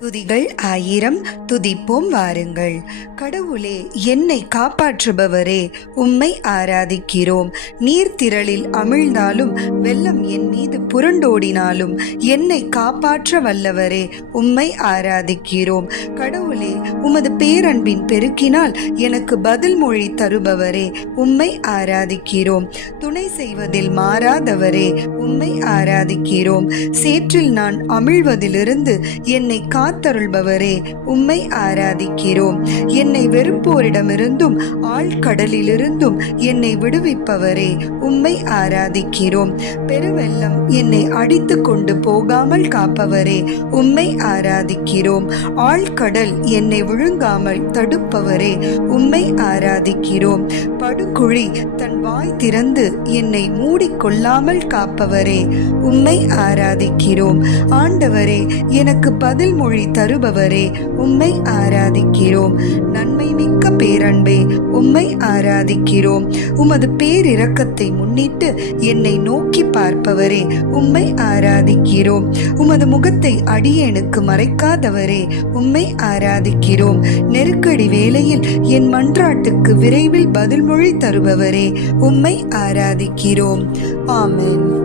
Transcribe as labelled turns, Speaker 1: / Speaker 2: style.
Speaker 1: துதிகள் ஆயிரம் துதிப்போம் வாருங்கள். கடவுளே என்னை காப்பாற்றுபவரே உம்மை ஆராதிக்கிறோம். நீர்த்திரளில் அமிழ்ந்தாலும் வெள்ளம் என் மீது புரண்டோடினாலும் என்னை காப்பாற்ற வல்லவரே உம்மை ஆராதிக்கிறோம். கடவுளே உமது பேரன்பின் பெருக்கினால் எனக்கு பதில் மொழி தருபவரே உம்மை ஆராதிக்கிறோம். துணை செய்வதில் மாறாதவரே உம்மை ஆராதிக்கிறோம். சேற்றில் நான் அமிழ்வதிலிருந்து என்னை கா காத்தருள்பவரே உம்மை ஆராதிக்கிறோம். என்னை வெறுப்போரிடமிருந்தும் ஆழ்கடலிலிருந்தும் என்னை விடுவிப்பவரே உம்மை ஆராதிக்கிறோம். பெருவெல்லம் என்னை அடித்து கொண்டு போகாமல் காப்பவரே உம்மை ஆராதிக்கிறோம். ஆழ்கடல் என்னை விழுங்காமல் தடுப்பவரே உம்மை ஆராதிக்கிறோம். படுகுழி தன் வாய் திறந்து என்னை மூடிக்கொள்ளாமல் காப்பவரே உம்மை ஆராதிக்கிறோம். ஆண்டவரே எனக்கு பதில் மொழி தருபவரே உம்மை ஆராதிக்கிறோம். நன்மை மிக்க பேரன்பே உம்மை ஆராதிக்கிறோம். உமது பேரிரக்கத்தை முன்னிட்டு என்னை நோக்கி பார்ப்பவரே உம்மை ஆராதிக்கிறோம். உமது முகத்தை அடியேனுக்கு மறைக்காதவரே உம்மை ஆராதிக்கிறோம். நெருக்கடி வேளையில் என் மன்றாட்டுக்கு விரைவில் பதில் மொழி தருபவரே உம்மை ஆராதிக்கிறோம். ஆமென்.